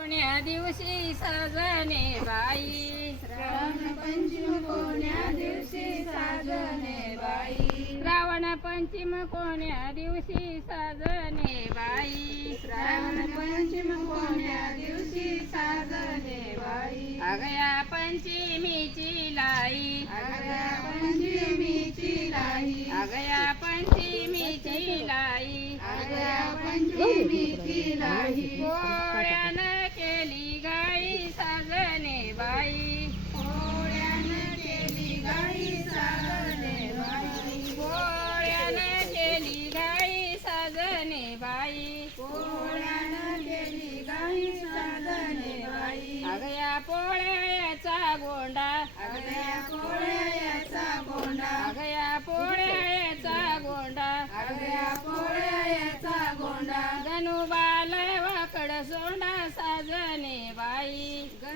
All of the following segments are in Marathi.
कोण्या दिवशी सजने बाई. श्रावण पंचम कोण्या दिवशी साजने बाई. श्रावण पंचम कोण्या दिवशी सजने बाई. श्रावण पंचम कोण्या दिवशी साजने बाई अगया पंचमीची लाई. अगया पंचमीची लाई. अगया पंचमीची लाई. अगया पंचमीची लाई. पोळ्यानं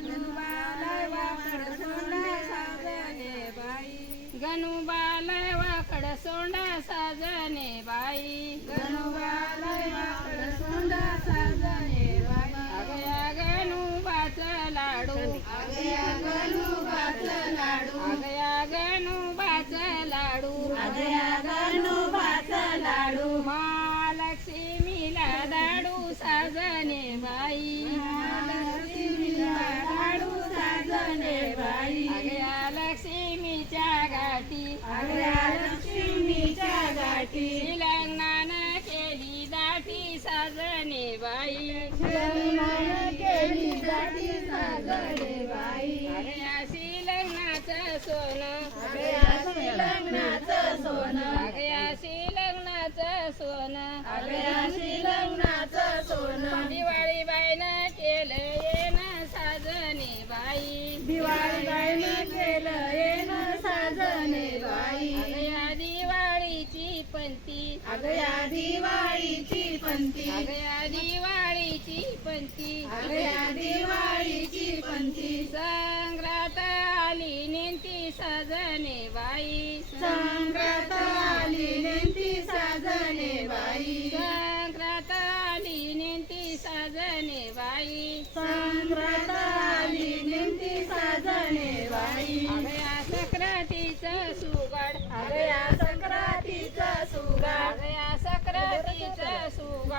गणुबालय वाकड सोंडा साजने बाई गणुबाल वाकड सोंडा साजने बाई अगया गणुबाच लाडू. अगया गणुबाचं लाडू. अगया गणुबाच लाडू. अगया लाडू महालक्ष्मीला दाडू साजने बाई. गाठी. लक्ष्मीच्या गाठी. लग्नानं केली दाठी साजने बाई. लग्नानं केली गाठी साजने बाई. अगयाशी लग्नाचं सोनं. अगयाशी लग्नाचं सोनं. अगयाशी लग्नाचं सोनं. अगया दिवाळीची पंती अगया दिवाळीची पंती अगया दिवाळीची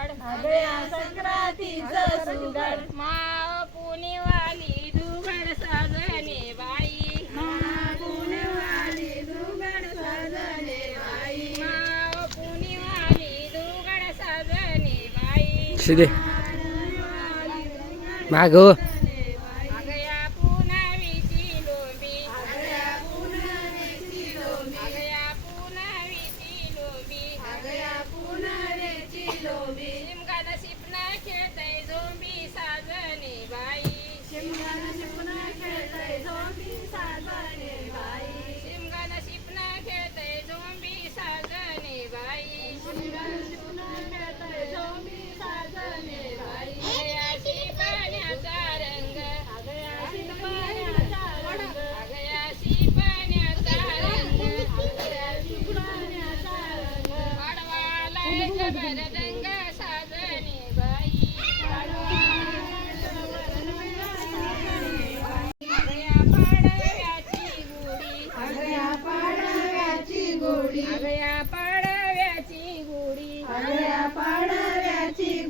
सुगड अगया संक्रांतीचं सुगाड. माव पुणेवाली दुगड साजने बाई. महापुणेवाली दुगड साजने बाई. माव पुणेवाली दुगड साजने बाई. शिदे. माग.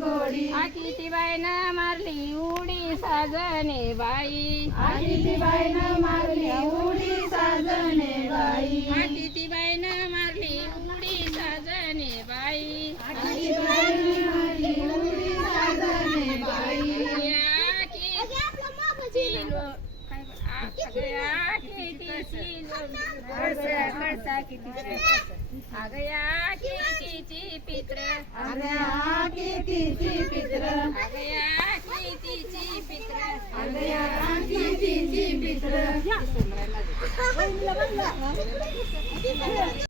पाडव्याची गोडी. आकिती बाईनं मारली उडी साजने बाई. आजी बाईनं मारली उडी साजने बाई आकिती बाईनं मारली उडी साजने बाई आजी बाईनं मारली उडी साजने बाई अगया कितीची लो- काय ब- आ- अगया कितीची लो- कडसा कितीची. अगया कितीची पित्र? अगया कितीची पित्र? अगया कितीची पित्र? अगया कितीची पित्र?